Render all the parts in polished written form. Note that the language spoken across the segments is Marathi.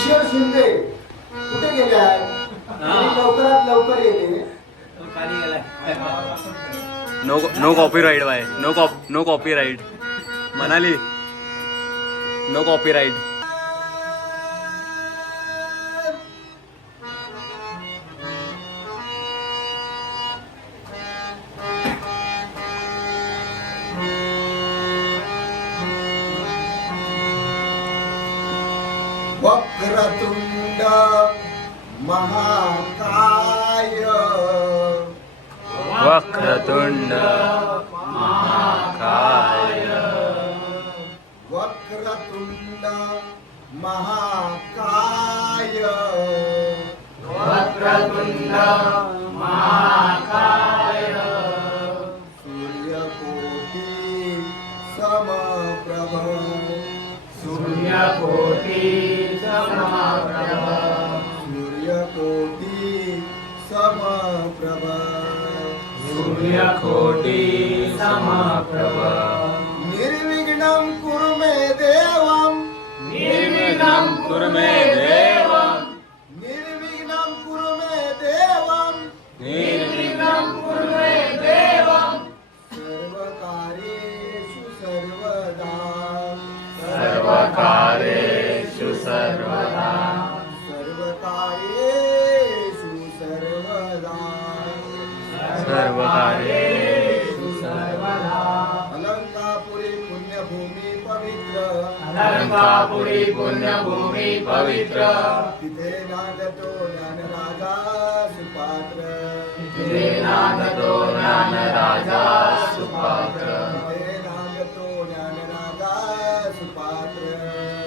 किशोर शिंदे कुठे गेले आहे? लवकरात लवकर येते. No copyright bye. No copyright म्हणाली. No copyright. वक्रतुंड महाकाय. वक्रतुंड महाकाय. वक्रतुंड महाकाय. वक्रतुंड महाकाय. सूर्यकोटि समप्रभ. सूर्यकोटि समप्रभ. सूर्यकोटि समप्रभ. सूर्यकोटि समप्रभ. निर्विघ्नं कुरु मे देवं. निर्विघ्नं कुरु मे देवं. निर्विघ्नं कुरु मे देवं. निर्विघ्नं कुरु मे देवं. सर्वकार्येषु सर्वदा. सर्वकार्येषु सर्वदा. सर्वकार्येषु सर्वदा. सर्वकार्येषु सर्वदा. अलंकापुरी पुण्यभूमी पवित्र. अलंकापुरी पुण्यभूमी पवित्र. तिथे नांदतो ज्ञानराजा सुपात्र. तिथे नांदतो ज्ञानराजा सुपात्र. तिथे नांदतो ज्ञानराजा सुपात्र.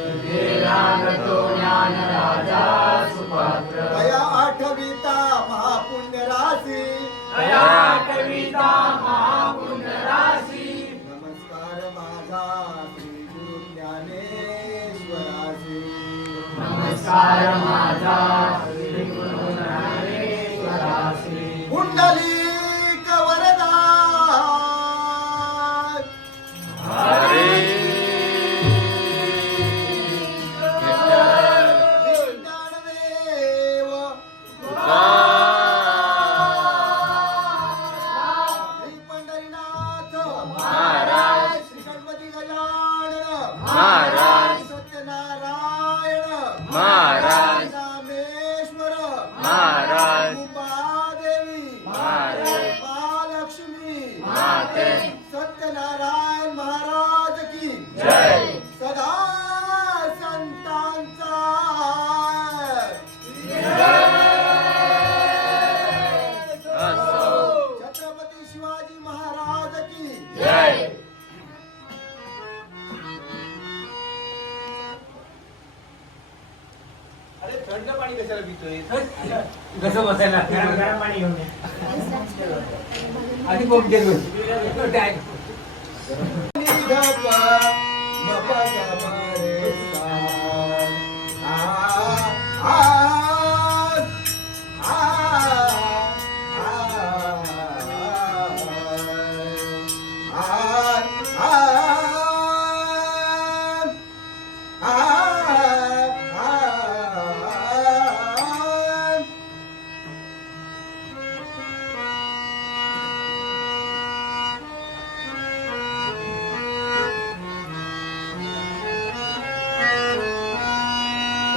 तिथे नांदतो ज्ञानराजा सुपात्र. दया आठविता महापुण्य राशी. दया कविता महापुण्य राशी. नमस्कार माझा श्री गुरु ज्ञानेश्वरासी. नमस्कार माझा श्री गुरु ज्ञानेश्वरासी. पुंडलिक वरदा. हरे ज्ञानदेव श्री पंढरीनाथ महाराज. श्री गणपती गजानन महाराज. सत्यनारायण महाराज. रामेश्वर महाराज. उमादेवी महाराज. महालक्ष्मी माते सत्यनारायण महाराज की जय. सदा संतांचा असो. छत्रपती शिवाजी महाराज की जय. अरे थंड पाणी कशाला पितोय? कसं बसायला गरम पाणी घेऊन ये. आधी पंप घेऊन निधप मपगमरे सा. आ आ आ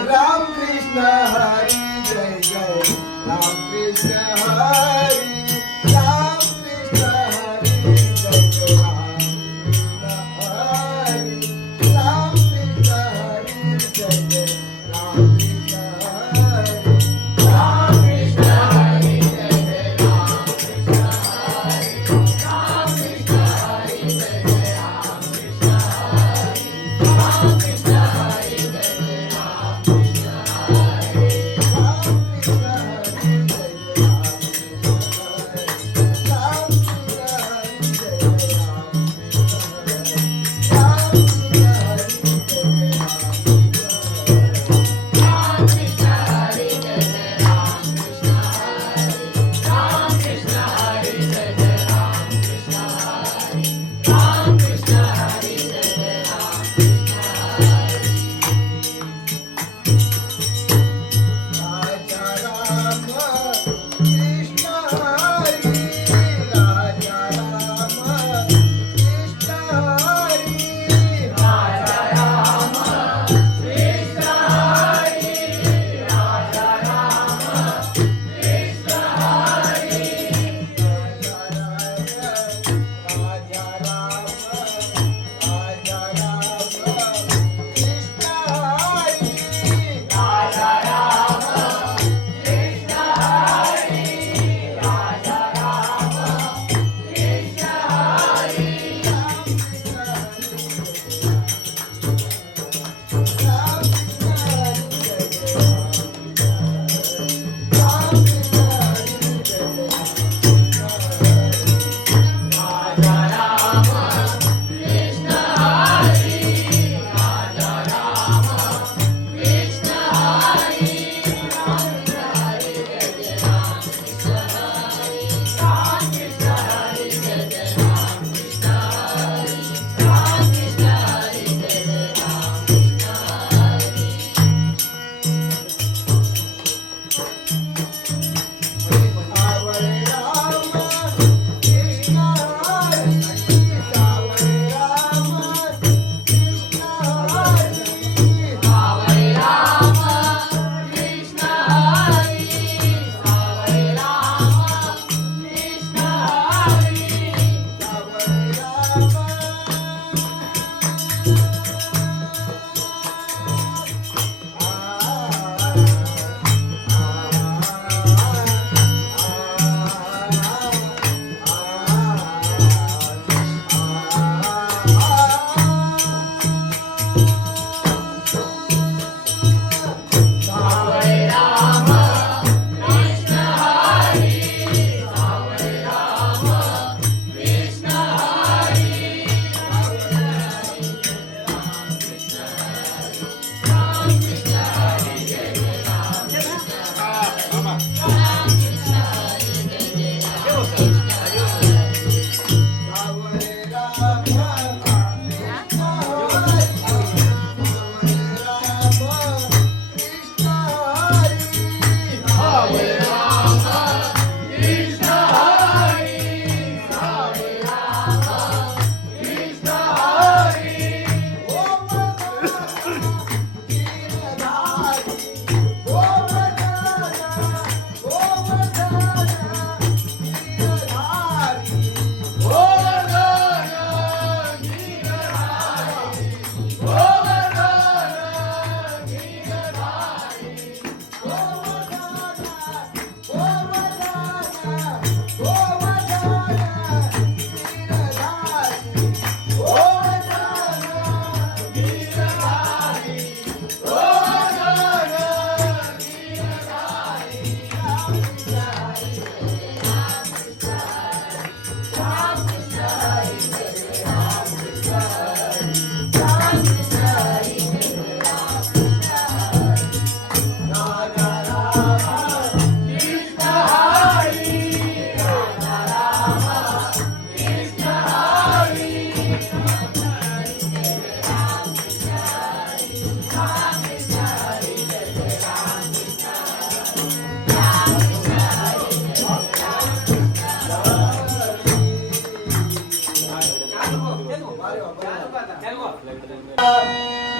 राम कृष्ण हरी जय जय. राम कृष्ण हरी. राम कृष्ण हरी जय जय. राम कृष्ण हरी. राम कृष्ण हरी जय जय. राम कृष्ण हरी. राम कृष्ण हरी जय जय. राम कृष्ण हरी. राम कृष्ण हरी जय जय. राम कृष्ण हरी. राम कृष्ण हरी जय जय. राम कृष्ण हरी. राम कृष्ण हरी जय जय. राम कृष्ण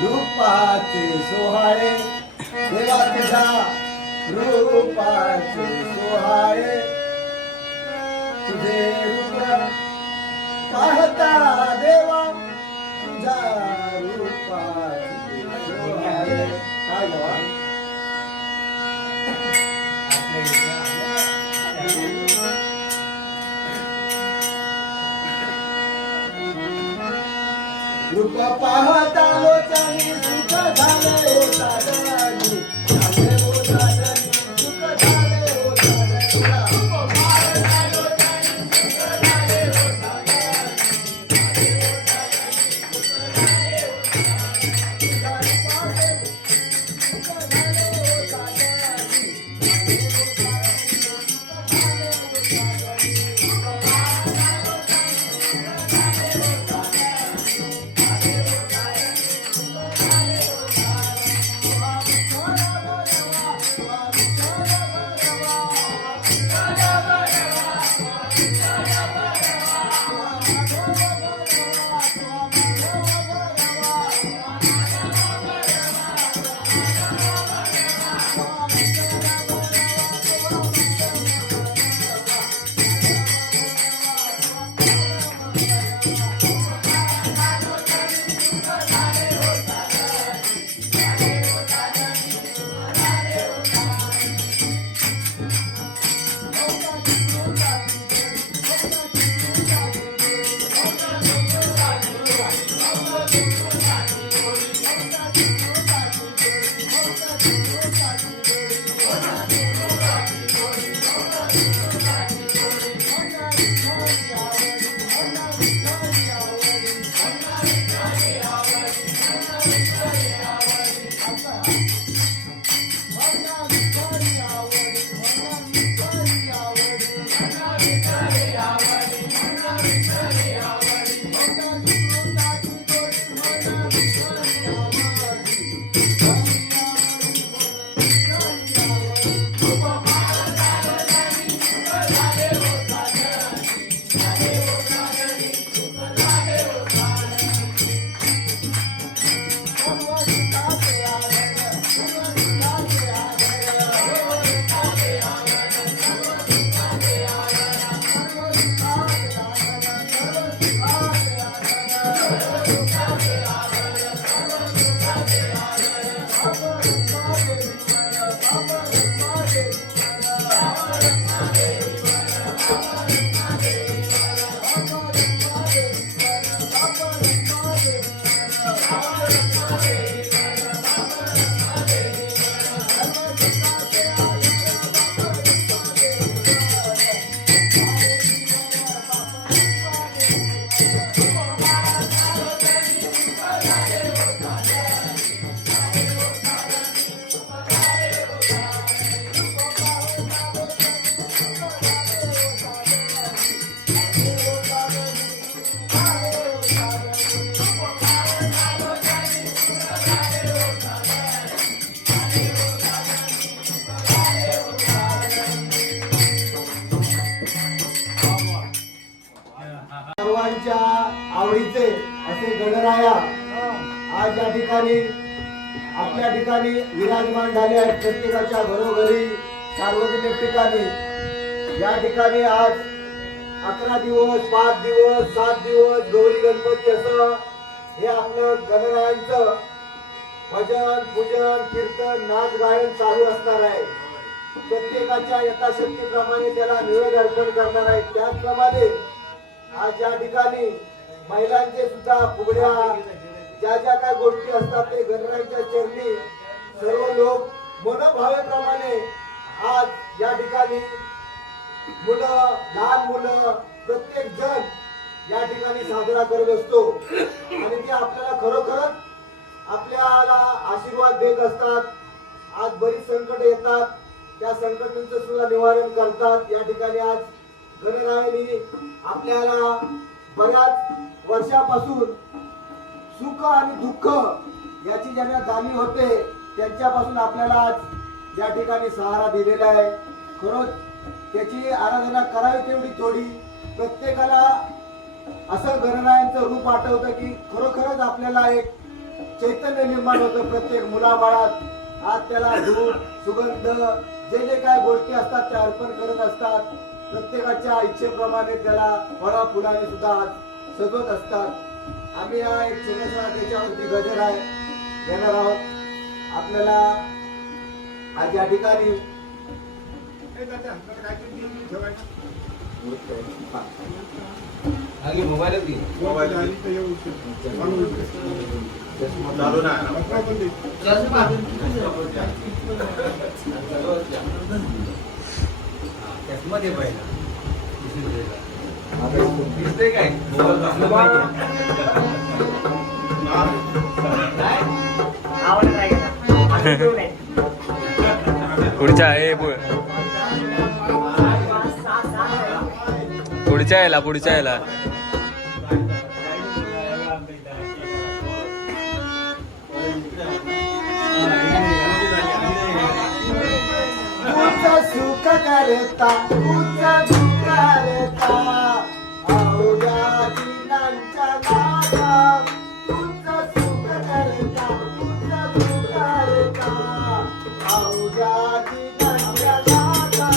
रूपाचे सोहाळे देवा तुझा रूपाचे सोहाळे तुझे रूप पाहता देवा तुझा रूपाचे सोहाळे काय देवा रूप पाहता लोचानी सुख झाले हो साधनी झाले हो साधनी सुख झाले हो साधनी रूप पाहता लोचानी सुख झाले हो सर्वांच्या आवडीचे असे गणराया आज या ठिकाणी आपल्या ठिकाणी विराजमान झाले आहेत. प्रत्येकाच्या घरोघरी सार्वजनिक ठिकाणी या ठिकाणी आज 11 दिवस 5 दिवस 7 दिवस गौरी गणपती असं हे आपलं गणरायांचं भजन पूजन कीर्तन नाच गायन चालू असणार आहे. प्रत्येकाच्या यथाशक्तीप्रमाणे त्याला निवेदन अर्पण करणार आहे. त्याचप्रमाणे आज या ठिकाणी महिलांचे सुद्धा फुगड्या ज्या ज्या काय गोष्टी असतात ते गणरायांच्या चरणी सर्व लोक मनोभावेप्रमाणे आज या ठिकाणी मुलं लहान मुलं प्रत्येक जण या ठिकाणी साजरा करत असतो आणि ते आपल्याला खरोखरच आपल्याला आशीर्वाद देत असतात. आज बरीच संकट येतात त्या संकटांचं सुद्धा निवारण करतात. या ठिकाणी आज गणरायांनी आपल्याला बऱ्याच वर्षापासून सुख आणि दुःख याची ज्यांना जाणीव होते त्यांच्यापासून आपल्याला आज या ठिकाणी सहारा दिलेला आहे. खरोच त्याची आराधना करावी तेवढी थोडी. प्रत्येकाला असं गणरायांचं रूप आठवतं की खरोखरच आपल्याला एक चैतन्य निर्माण होतं प्रत्येक मुलाबाळात. आज त्याला धूप सुगंध जे जे काय गोष्टी असतात त्या अर्पण करत असतात. प्रत्येकाच्या इच्छेप्रमाणे त्याला फळा फुलाने सुद्धा आज सजवत असतात. आम्ही हा एक छोटासा त्याच्यावरती गजर आहे घेणार आहोत. आपल्याला आज या ठिकाणी आगे मोबाईलच घे. चालू ना मध्ये पहिला दिसतंय काय मोबाईल बसला पाहिजे. पुढच्या पुढच्या याला तुझं सुख करता तुझं दुःख करता आवड्या दिनांच्या नादा. तुझं सुख करता तुझं दुःख करता आवड्या दिनांच्या नादा.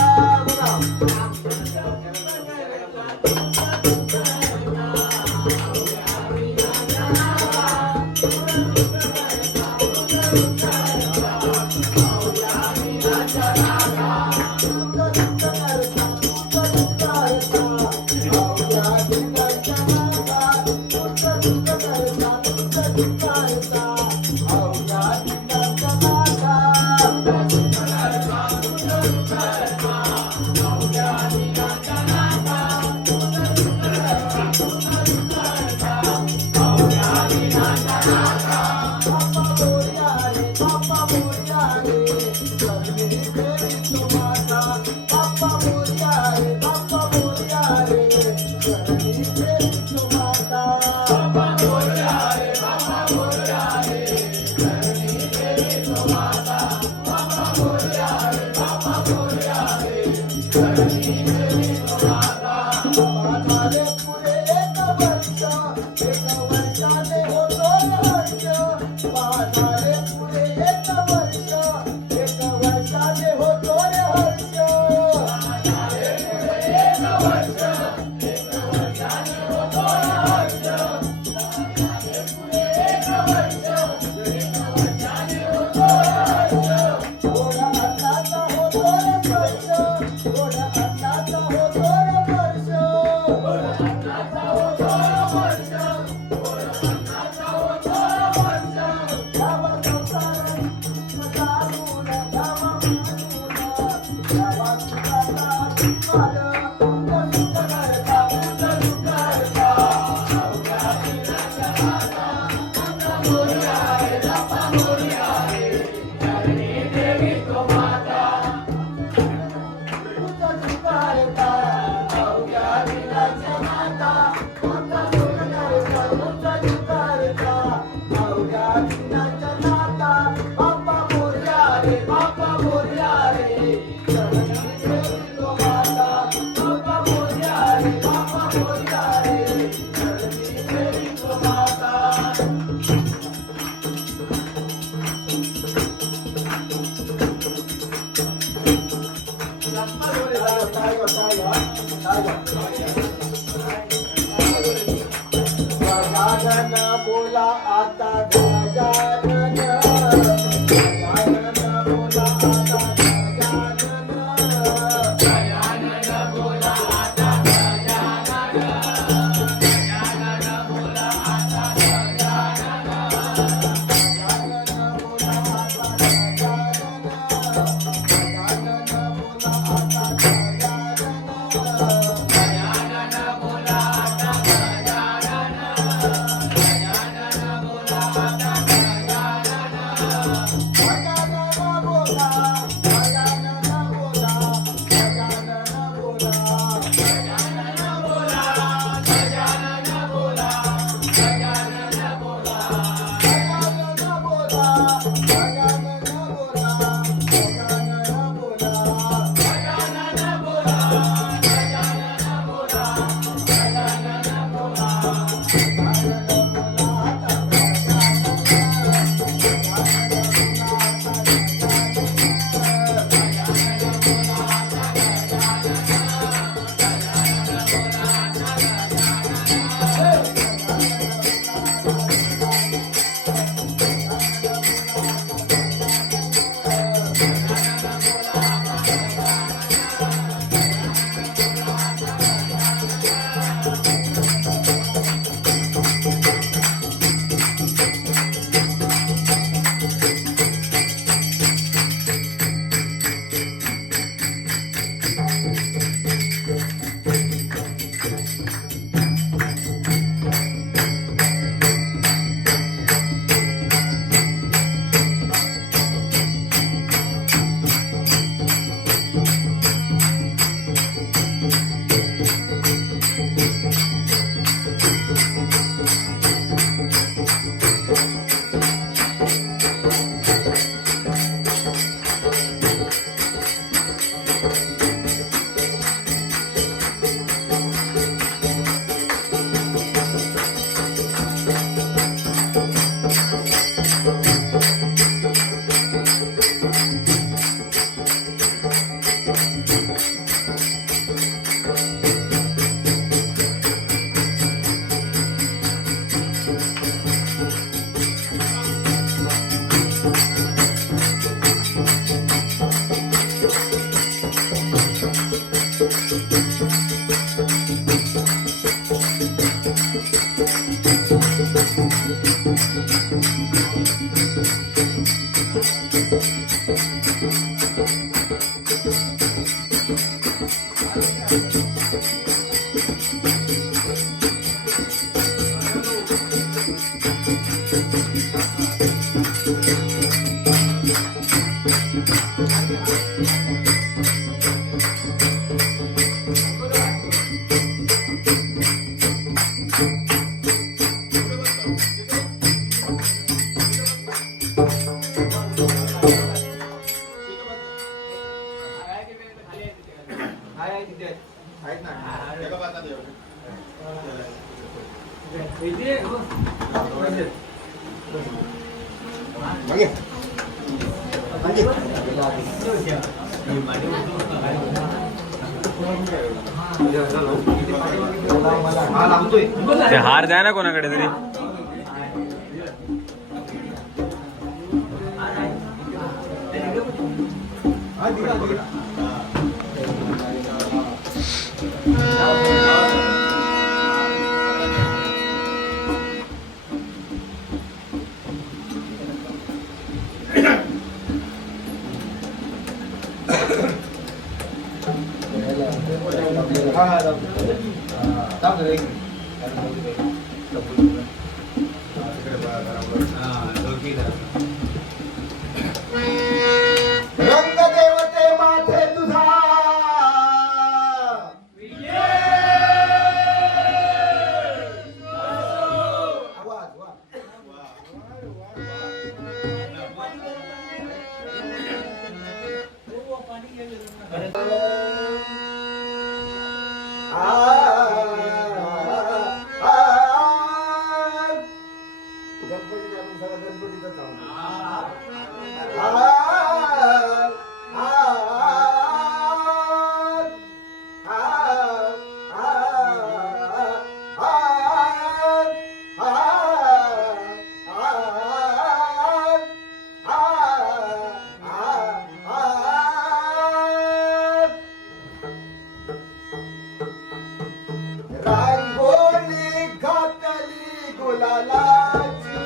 गजानन बोला आता गजानन. गजानन बोला आता गजानन. गजानन बोला आता गजानन. गजानन बोला आता गजानन. गजानन बोला आता गजानन. गजानन बोला आता गजानन. हा लावतोय. ते हार द्या ना कोणाकडे तरी. हा दिला दिला. हा हा लावतोय. दाब रे. रंग देवते माथे तुझा आवाज वा. गणपतीचा आपण सगळा गणपतीचा रांगोळी घातली गुलालाची,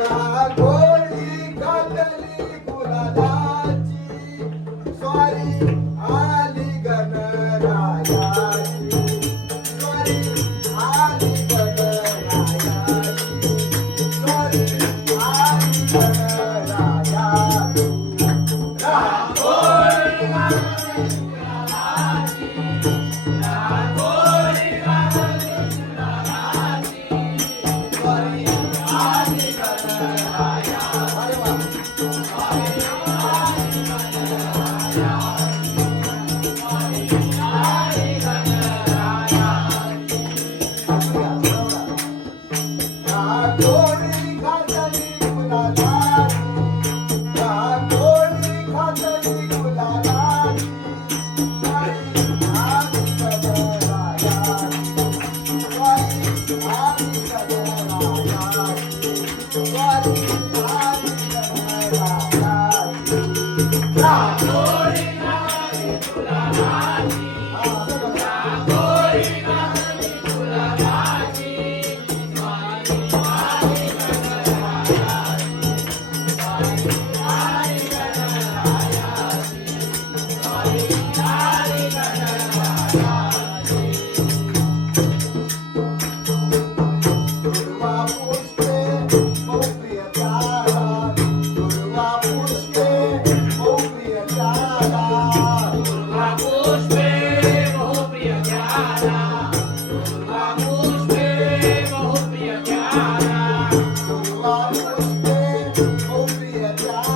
रांगोळी घातली गुलालाची, स्वारी आली गणरायाची, स्वारी आली गणरायाची, स्वारी आली गणरायाची. रांगोळी घातली गुलालाची, रांगोळी घातली गुलालाची, स्वारी आली गणरायाची. अरे वा. स्वारी आली गणरायाची, स्वारी आली गणरायाची. रांगोळी घातली गुलालाची, रांगोळी घातली गुलालाची, स्वारी आली गणरायाची, स्वारी आली गणरायाची, स्वारी आली गणरायाची. रांगोळी घातली गुलालाची, रांगोळी घातली गुलालाची, स्वारी आली गणरायाची, स्वारी आली गणरायाची, स्वारी आली गणरायाची. दुर्वा पुष्पे बहुप्रिय प्यारा, दुर्वा पुष्पे बहुप्रिय प्यारा, दुर्वा पुष्पे बहुप्रिय प्यारा, दुर्वा पुष्पे बहुप्रिय प्यारा, दुर्वा पुष्पे बहुप्रिय प्यारा.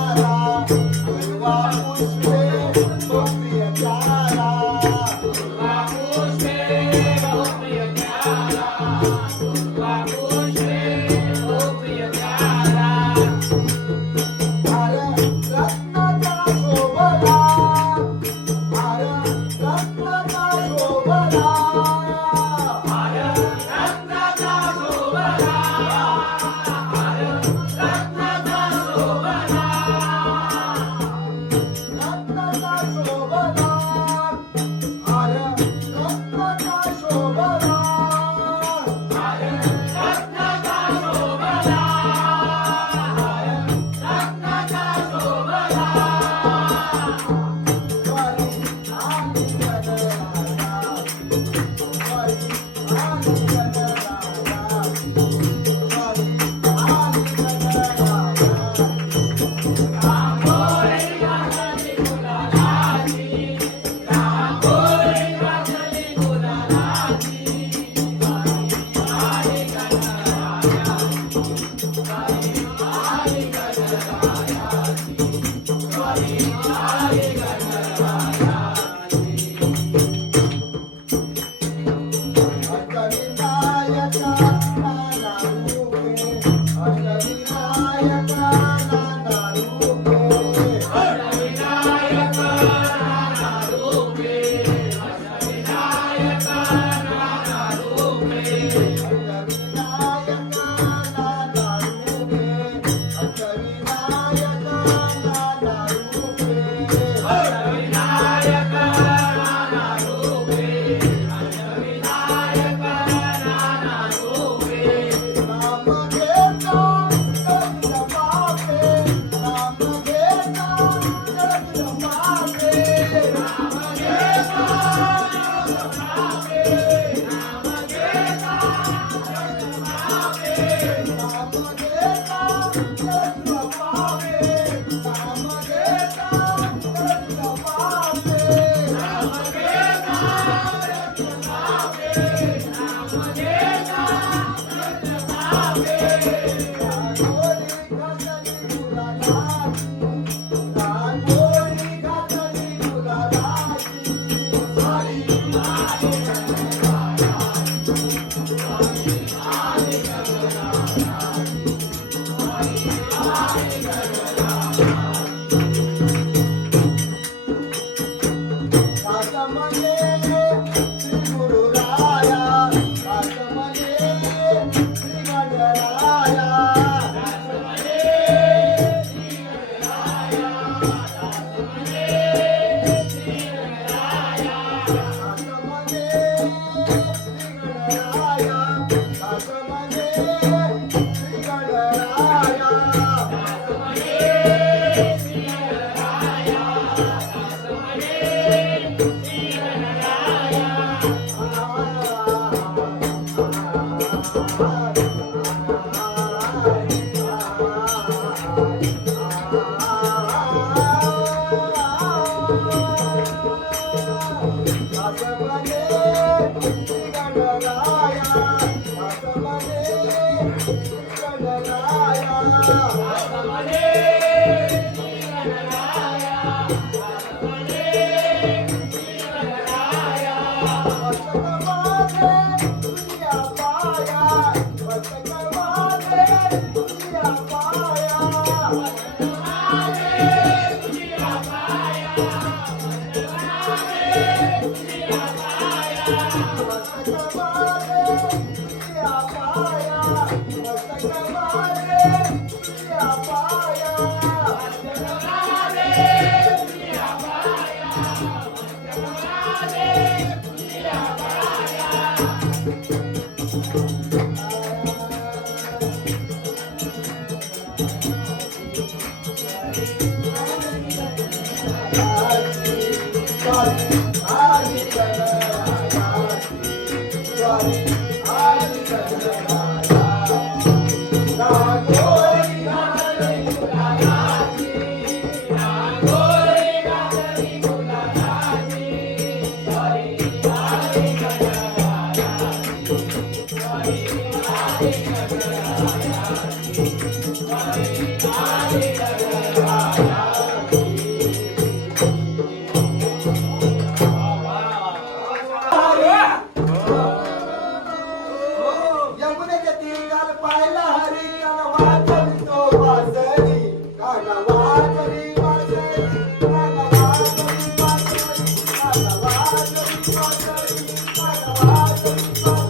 यमुनेच्या तीरी काल पाहिला हरी काल वाजवी तो वाजवी काल वाजवी वाजवी काल वाजवी वाजवी काल वाजवी वाजवी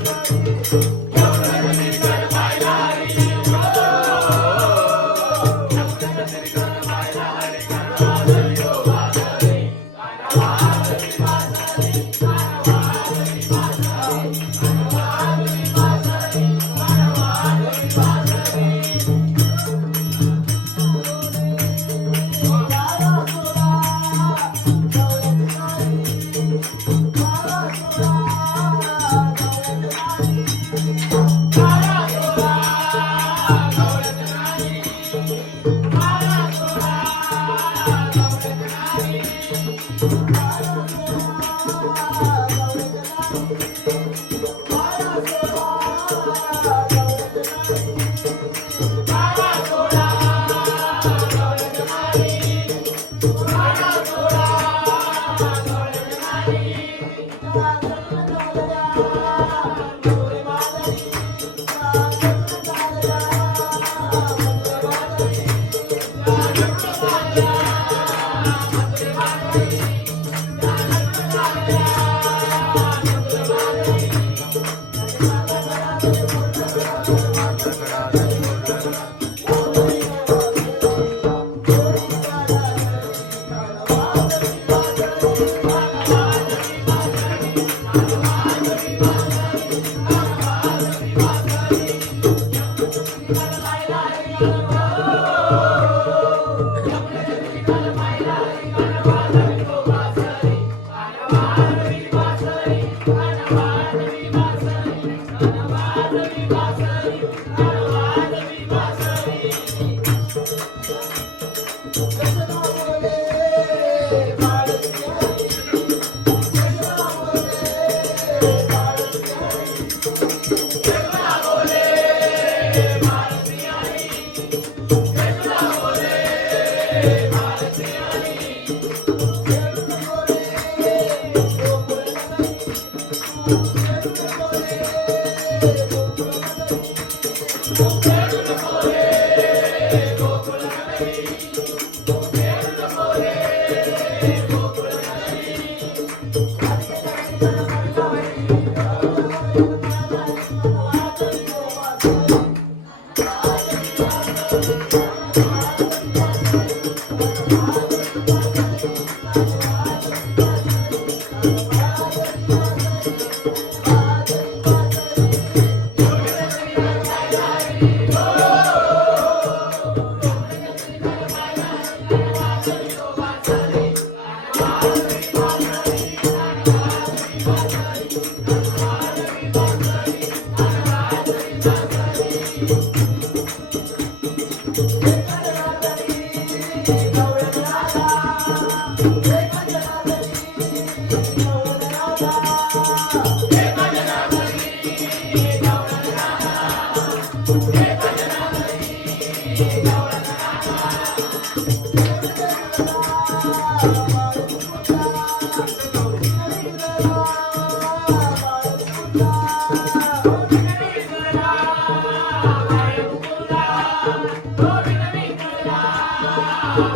काल वाजवी वाजवी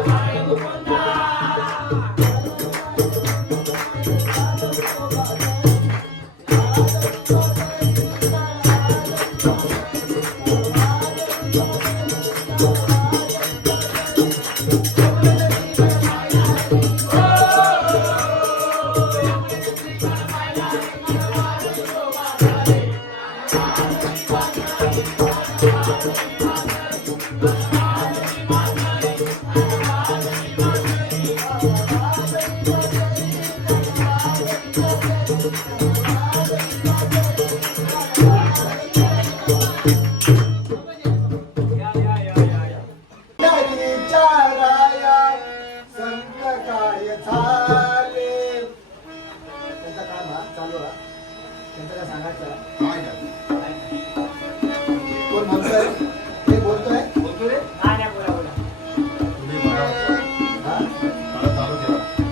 Bye. कोण म्हणतोय ते बोलतोय हा?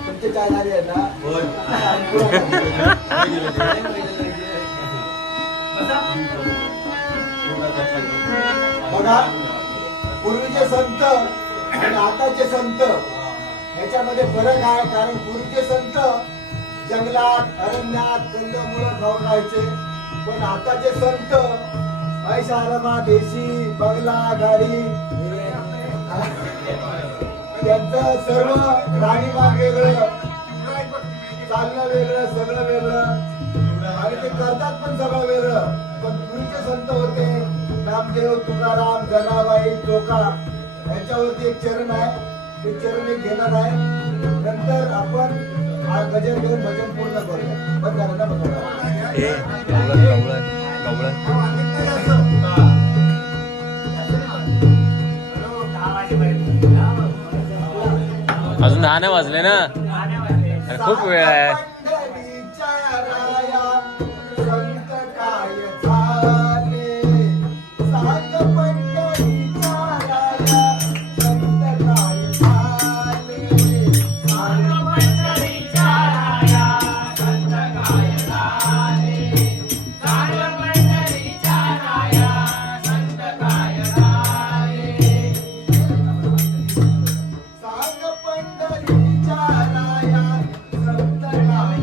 तुमचे चाय झाले आहेत ना बघा पूर्वीचे संत आणि आताचे संत याच्यामध्ये फरक आहे. कारण पूर्वीचे संत जंगलात अरण्यात कंदमुळं खाऊन राहायचे, पण आताचे संत ऐशारामात एसी बंगला गाडी त्यांचं सर्व राहणीमान वेगळं, चालणं वेगळं, सगळं वेगळं आणि ते करतात पण सगळं वेगळं. पण पूर्वीचे संत होते नामदेव, तुकाराम, जनाबाई, टोका यांच्यावरती एक चरण आहे, ते चरण एक घेणार आहे. नंतर आपण हा गजर घेऊन भजन पूर्ण करूया. बंद झालं ना अजून 10 नाही वाजले ना. अरे खूप वेळ आहे. पंढरीच्या राया संत काय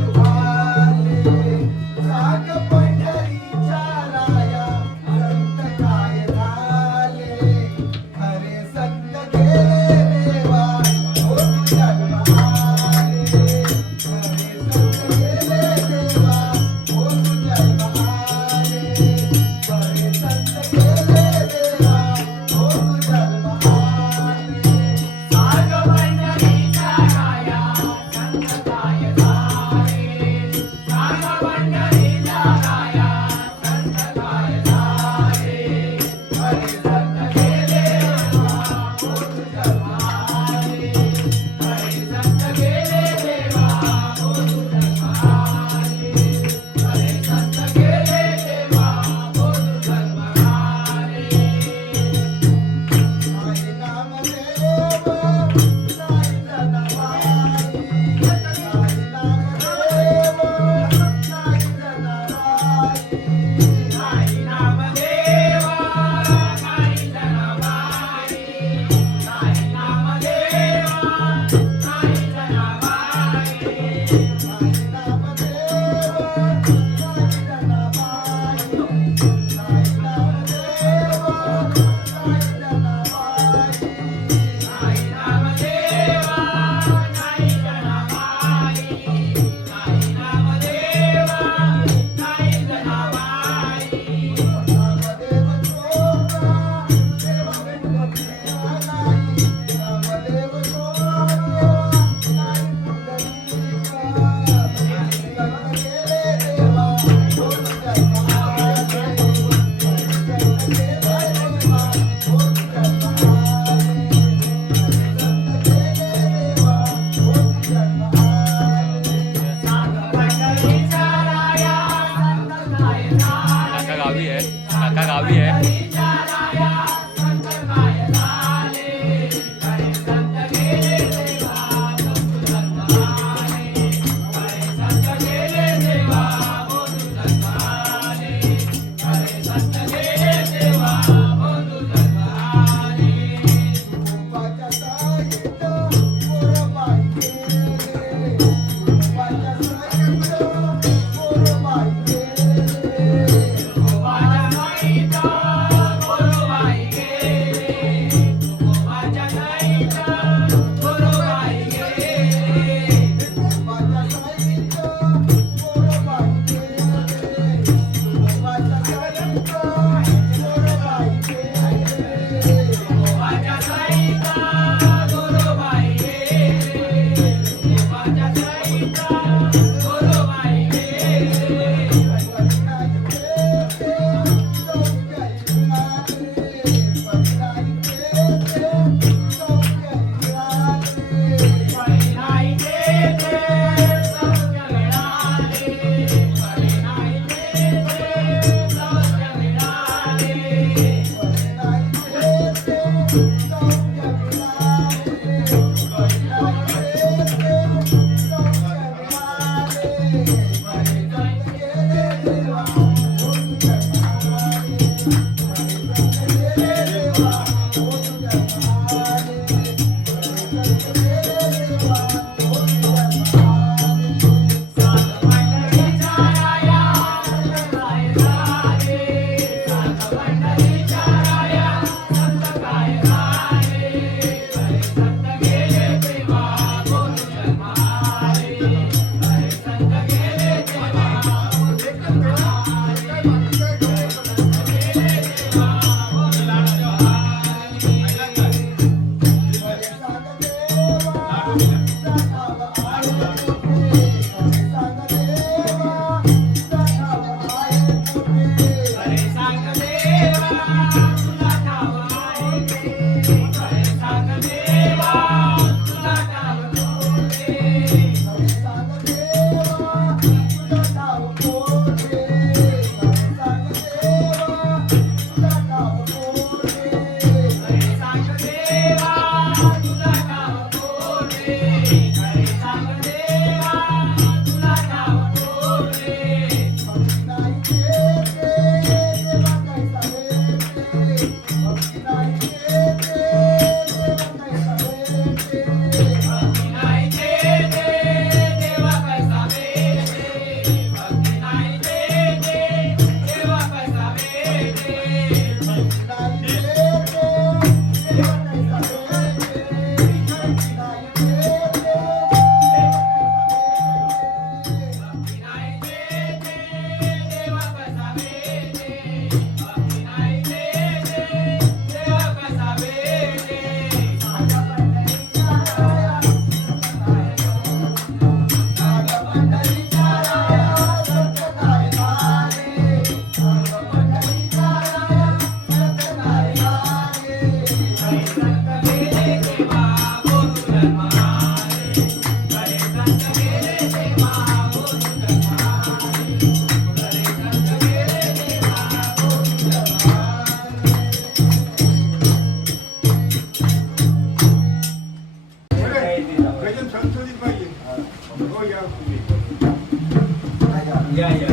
या या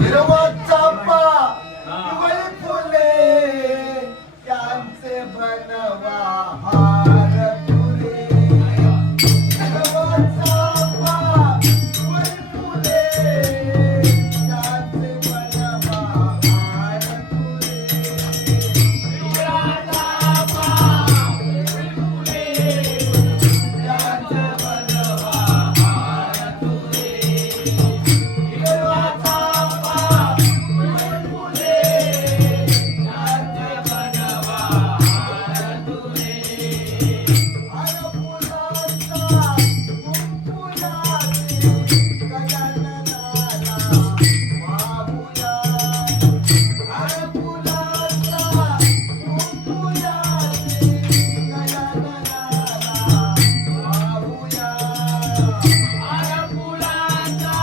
हिरवं चाफा, पिवळी फुले, त्यांचे बनवा हार तुरे. हिरवं चाफा, पिवळी फुले, त्यांचे बनवा हार तुरे. हिरवं चाफा, पिवळी फुले, त्यांचे बनवा हार तुरे. हिरवं चाफा, पिवळी फुले, त्यांचे बनवा हार तुरे. हार फुलांचा कुंकुलाने गजाननाला वाहूया. हार फुलांचा कुंकुलाने गजाननाला वाहूया. हार फुलांचा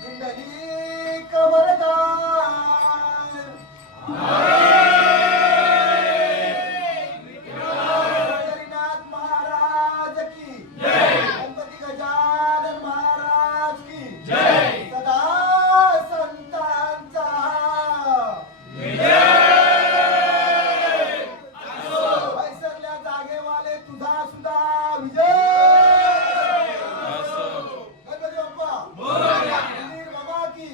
पुंडलिक वरदान पंढरीनाथ महाराज की गणपती गजानन महाराज की सदा संतांचा पैसरल्या जागेवाले तुझा सुद्धा विजय गणपती बाप्पा मंदिर बाबा की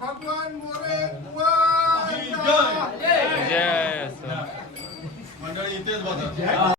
भगवान मोरे जय असो. मंडळी इथेच बसा.